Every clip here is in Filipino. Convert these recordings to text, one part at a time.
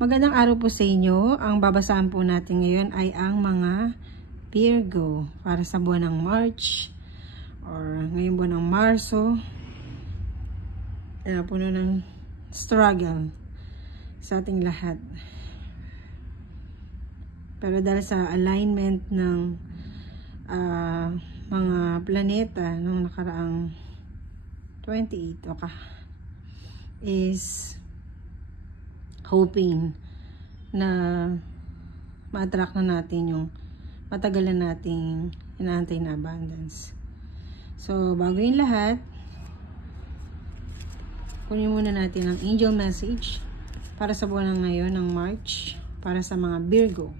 Magandang araw po sa inyo. Ang babasahan po natin ngayon ay ang mga Virgo para sa buwan ng March or ngayong buwan ng Marso. Puno ng struggle sa ating lahat. Pero dahil sa alignment ng mga planeta nung nakaraang 28 is hoping na ma-attract na natin yung matagalan nating inaantay na abundance. So, bago yung lahat, kunin muna natin ang angel message para sa buwan ng ngayon ng March para sa mga Virgo.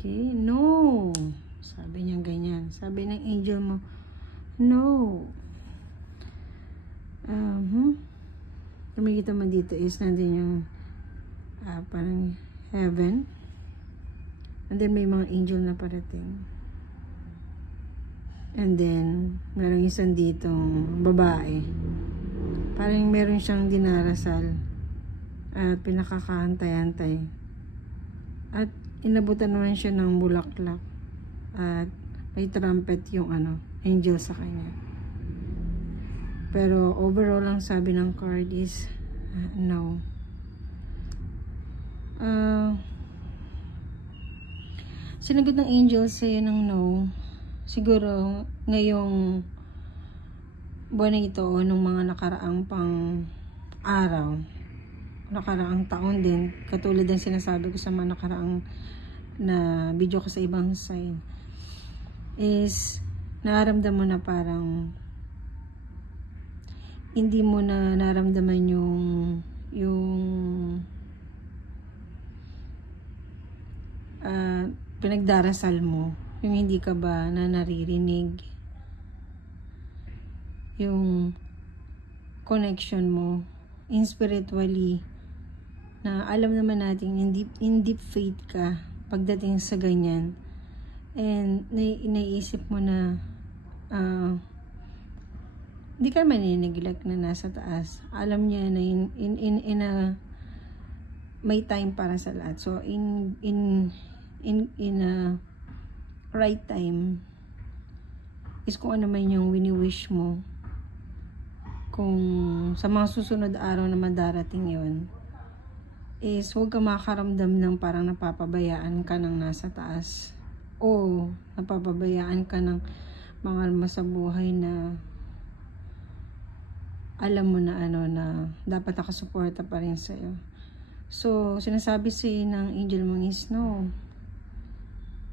Okay, no. Sabi niya ganyan. Sabi ng angel mo, no. Kumikita mo dito is nandun yung parang heaven. And then may mga angel na parating. And then merong isang ditong babae. Parang meron siyang dinarasal at pinakakahantay-hantay. At inabutan naman siya ng bulaklak at may trumpet yung angel sa kanya. Pero overall ang sabi ng card is no. Sinagot ng angel sa'yo ng no. Siguro ngayong buwan na ito o nung mga nakaraang pang araw, nakaraang taon din, katulad ng sinasabi ko sa mga nakaraang na video ko sa ibang sign, is nararamdaman mo na parang hindi mo na naramdaman yung pinagdarasal mo, yung hindi ka ba na naririnig yung connection mo in spiritually, na alam naman natin in deep faith ka pagdating sa ganyan, and naiisip mo na hindi ka manineglect na nasa taas. Alam niya na in a may time para sa lahat. So in a right time is kung ano man yung wini-wish mo, kung sa mga susunod araw na madarating yon, is huwag ka makaramdam ng parang napapabayaan ka ng nasa taas o napapabayaan ka ng mga alma sa buhay na alam mo na na dapat nakasuporta pa rin sa'yo. So, sinasabi sa'yo ng angel mong is no.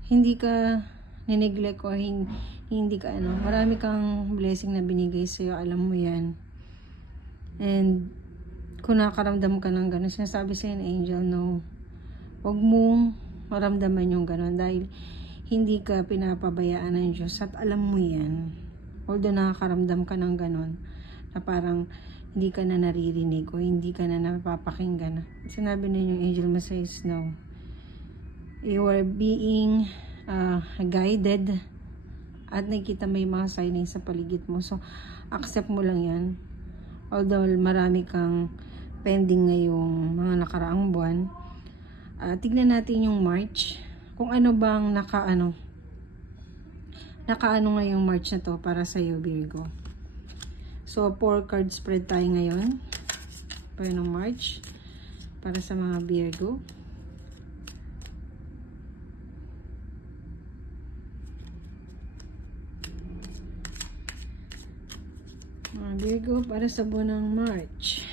Hindi ka nineglect o hindi ka marami kang blessing na binigay sa'yo, alam mo yan. And kung nakaramdam ka ng gano'n, sinasabi sa'yo ng angel, no, huwag mong maramdaman yung gano'n dahil hindi ka pinapabayaan ng Diyos at alam mo yan. Although nakakaramdam ka ng gano'n, na parang hindi ka na naririnig o hindi ka na napapakinggan. Sinabi na yung angel mo says, no, you are being guided at nakikita may mga signs sa paligid mo. So, accept mo lang yan. Although marami kang pending ngayong mga nakaraang buwan, tignan natin yung March, kung ano bang nakaano ngayong March na to para sa iyo, Virgo. So 4 card spread tayo ngayon para ng March para sa mga Virgo. Mga Virgo para sa buwan ng March.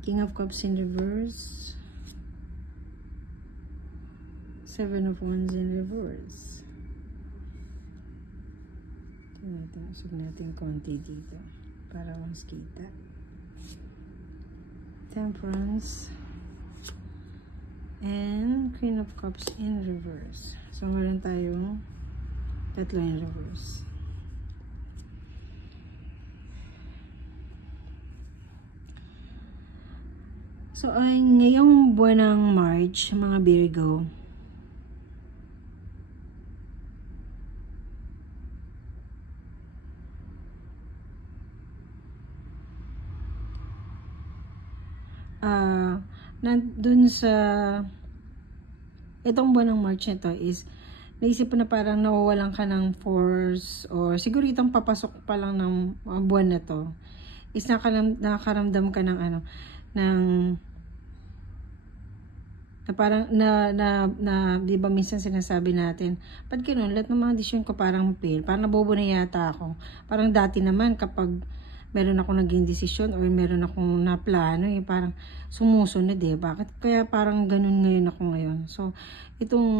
King of Cups in reverse. 7 of Wands in reverse. Usog natin konti dito para mas kita. Temperance and Queen of Cups in reverse. So meron tayong tatlo in reverse. So, ay ngayong buwan ng March, mga Virgo, nandun sa itong buwan ng March nito is naisip ko na parang nawawalan ka ng force, or siguro itong papasok pa lang ng buwan na to is nakakaramdam ka ng ng na parang di ba minsan sinasabi natin, ba't gano'n, lahat ng mga desisyon ko parang fail, parang nabobo na yata ako. Parang dati naman kapag meron akong naging desisyon or meron akong naplano, parang sumusunod bakit kaya parang ganun ngayon ako ngayon. So itong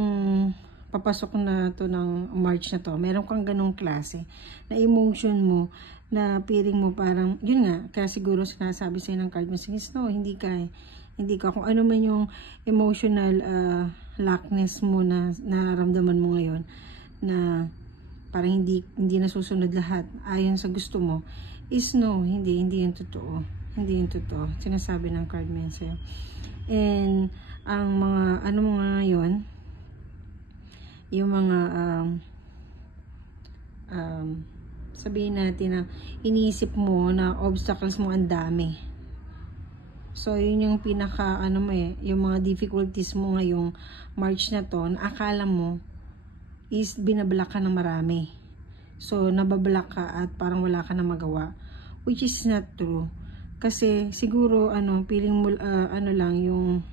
papasok na to ng March na to, meron kang ganung klase na emotion mo, na feeling mo parang, yun nga, kaya siguro sinasabi sa'yo ng card messages, no, hindi ka kung ano man yung emotional lackness mo na nararamdaman mo ngayon, na parang hindi nasusunod lahat ayon sa gusto mo, is no, hindi yung totoo. Hindi yung totoo. Sinasabi ng card message. And ang mga mo ngayon, yung mga sabihin natin na iniisip mo na obstacles mo ang dami. So yun yung pinaka yung mga difficulties mo ngayong March na to, na akala mo is binablock ka ng marami. So nabablock ka at parang wala ka na magawa, which is not true. Kasi siguro feeling mo lang yung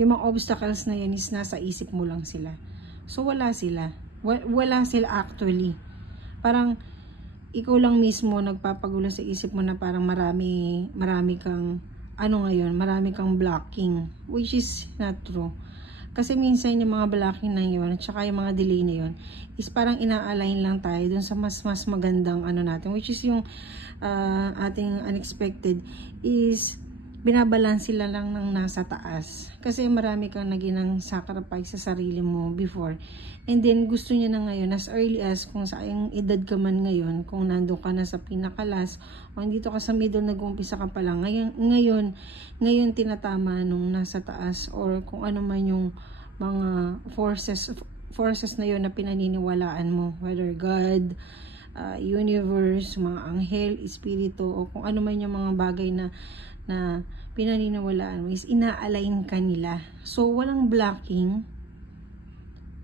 mga obstacles na yan is nasa isip mo lang sila. So wala sila. Wala sila actually. Parang ikaw lang mismo nagpapagulo sa isip mo na parang marami kang ngayon, marami kang blocking, which is not true. Kasi minsan yung mga blocking na yun, at saka yung mga delay na yun, is parang ina-align lang tayo dun sa mas magandang natin, which is yung ating unexpected, is binabalance sila lang ng nasa taas. Kasi marami kang naging sacrifice sa sarili mo before. And then, gusto niya na ngayon, as early as kung sa yung edad ka man ngayon, kung nandun ka na sa pinakalas, o dito ka sa middle, nag-uumpisa ka pa lang, ngayon tinatama nung nasa taas, or kung ano man yung mga forces na yun na pinaniniwalaan mo, whether God, universe, mga anghel, espiritu, o kung ano man yung mga bagay na pinaniniwalaan mo, is ina-align ka nila. So walang blocking,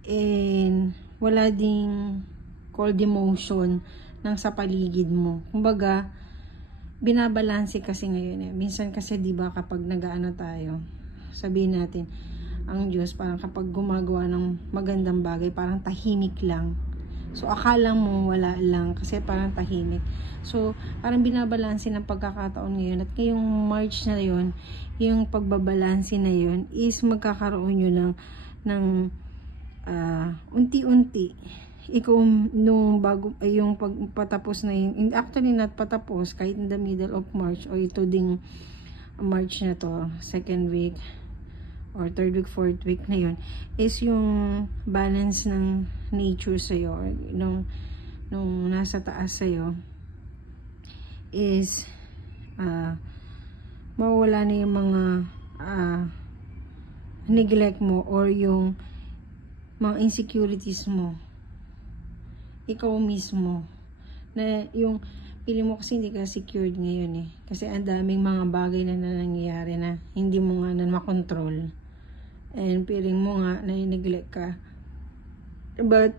and wala ding cold emotion ng sa paligid mo. Kumbaga, binabalanse kasi ngayon Minsan kasi 'di ba kapag nag-aano tayo, sabihin natin, ang Diyos parang kapag gumagawa ng magandang bagay, parang tahimik lang. So akala mo wala lang kasi parang tahimik. So parang binabalanse ng pagkakataon ngayon, at ngayong March na yon, yung pagbabalanse na yon is magkakaroon yun ng unti-unti. Ikaw nung bago yung pagpatapos na yun, actually not patapos, kahit in the middle of March, o ito ding March na to, second week or third week, fourth week na yun, is yung balance ng nature sa'yo, or nung nasa taas sa'yo, is mawawala na yung mga neglect mo, or yung mga insecurities mo, ikaw mismo, na yung pili mo kasi hindi ka secured ngayon kasi ang daming mga bagay na nangyayari na hindi mo nga na makontrol, and feeling mo nga na neglect ka, but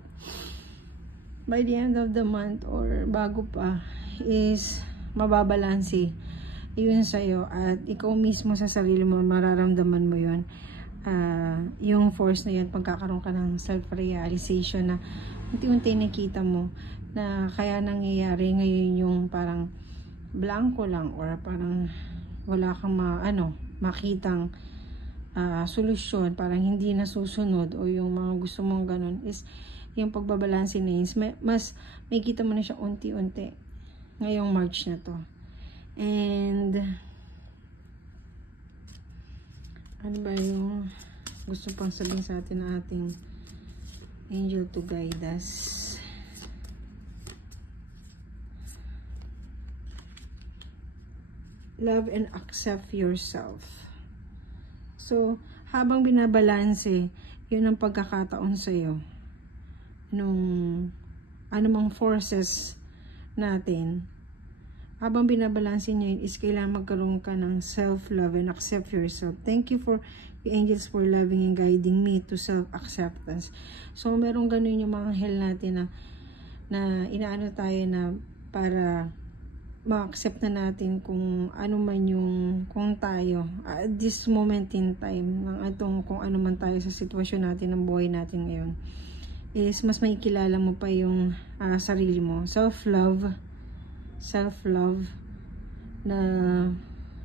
by the end of the month or bago pa, is mababalansi yun sa'yo, at ikaw mismo sa sarili mo mararamdaman mo yun. Yung force na yun, pagkakaroon ka ng self-realization na unti-unti nakita mo na kaya nangyayari ngayon yung parang blanco lang, or parang wala kang makitang solusyon, parang hindi nasusunod, o yung mga gusto mong ganun, is yung pagbabalansin na yun, mas may kita mo na siya unti-unti ngayong March na to. And ano ba yung gusto pang sabihin sa atin na ating angel to guide us? love and accept yourself. So, habang binabalanse, yun ang pagkakataon sa'yo. Nung anumang forces natin, habang binabalanse nyo yun, is kailangan magkaroon ka ng self-love and accept yourself. Thank you for the angels for loving and guiding me to self-acceptance. So, merong ganun yung mga hell natin na inaano tayo na para ma-accept na natin kung ano man yung, kung tayo, at this moment in time, ng atong kung ano man tayo sa sitwasyon natin ng buhay natin ngayon, is mas makikilala mo pa yung sarili mo. Self-love na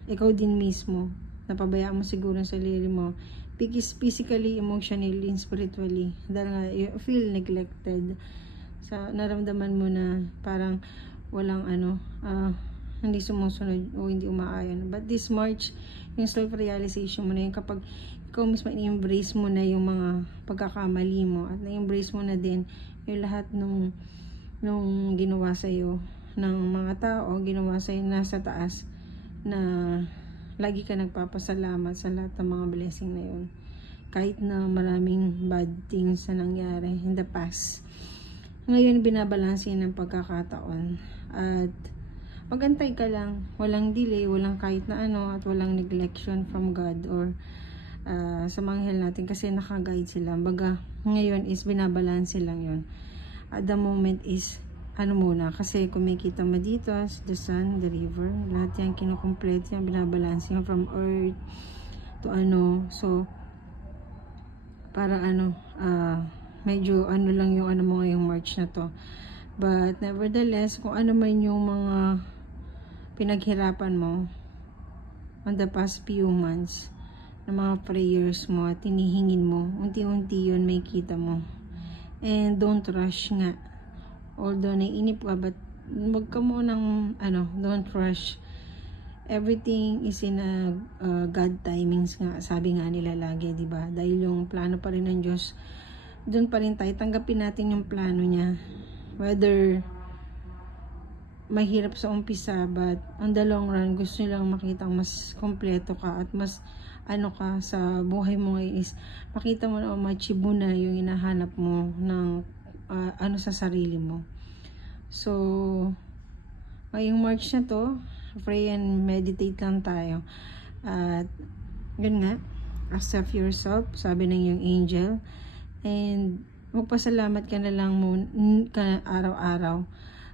ikaw din mismo, napabayaan mo siguro sa sarili mo, physically, emotionally, and spiritually, dahil nga you feel neglected, naramdaman mo na parang walang hindi sumusunod o hindi umaayon. But this March, yung self-realization mo na yun, kapag ikaw mismo i-embrace mo na yung mga pagkakamali mo at na-embrace mo na din yung lahat nung ginawa sa'yo ng mga tao, ginawa sa'yo nasa taas, na lagi ka nagpapasalamat sa lahat ng mga blessing na yun. Kahit na maraming bad things na nangyari in the past. Ngayon, binabalansin ng pagkakataon. At magantay ka lang, walang delay, walang kahit na at walang neglection from God or sa mga hell natin, kasi nakaguide sila. Baga, ngayon is binabalanse lang yun. At the moment is muna, kasi kumikita mo dito, the sun, the river, lahat yan kinukomplete yan, binabalanse yan from earth to so para medyo lang yung mo ngayong March na to. But nevertheless, kung ano man yung mga pinaghirapan mo on the past few months, na mga prayers mo at tinihingin mo, unti-unti yun may kita mo. And don't rush nga. Although naiinip ka, but wag ka mo ng don't rush. Everything is in a God timings nga, sabi nga nila lagi, di ba? Dahil yung plano pa rin ng Diyos, doon pa rin tayo, tanggapin natin yung plano niya. Whether mahirap sa umpisa, but on the long run, gusto nilang makita mas kompleto ka at mas ka sa buhay mo ngayon, is makita mo na ma-achieve mo na yung hinahanap mo ng sa sarili mo. So, ngayong March na to, pray and meditate lang tayo. At yun nga, accept yourself, sabi ng yung angel, and magpasalamat ka na lang araw-araw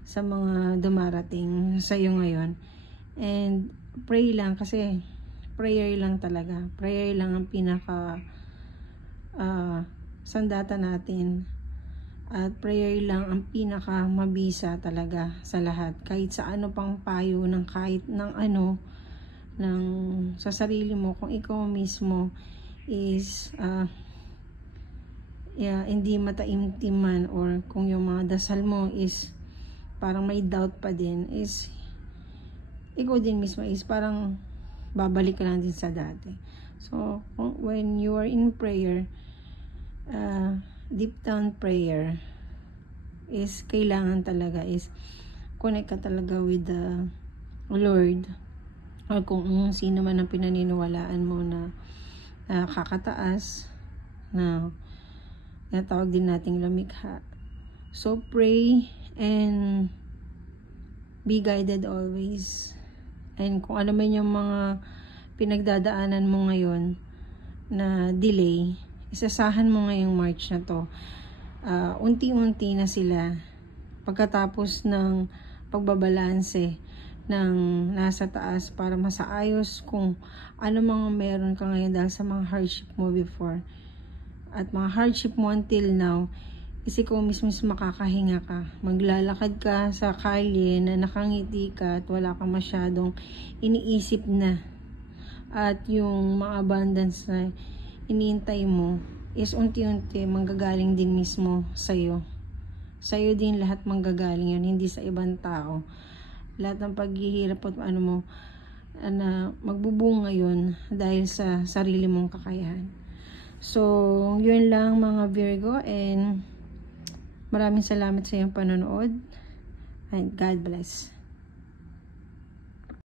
sa mga dumarating sa iyo ngayon. And pray lang, kasi prayer lang talaga. Prayer lang ang pinaka sandata natin. At prayer lang ang pinaka mabisa talaga sa lahat. Kahit sa pang payo ng kahit ng ng sa sarili mo, kung ikaw mismo is hindi mataimtiman, or kung yung mga dasal mo is parang may doubt pa din, is ikaw din mismo is parang babalik ka lang din sa dati. So when you are in prayer, deep down prayer is kailangan talaga is connect ka talaga with the Lord, or kung sino man ang pinaniniwalaan mo na kakataas, na tawag din nating lumikha. So pray and be guided always. And kung ano man yung mga pinagdadaanan mo ngayon na delay, isasahan mo ngayong March na to. Unti-unti na sila pagkatapos ng pagbabalanse ng nasa taas, para masaayos kung ano mga meron ka ngayon dahil sa mga hardship mo before. At mga hardship mo until now, is ikaw mismo makakahinga ka. Maglalakad ka sa kalye na nakangiti ka at wala kang masyadong iniisip na. At yung mga abundance na iniintay mo is unti-unti manggagaling din mismo sa'yo. Sa'yo din lahat manggagaling yun, hindi sa ibang tao. Lahat ng paghihirap at na magbubunga yun dahil sa sarili mong kakayahan. So, yun lang mga Virgo, and maraming salamat sa iyong panonood, and God bless.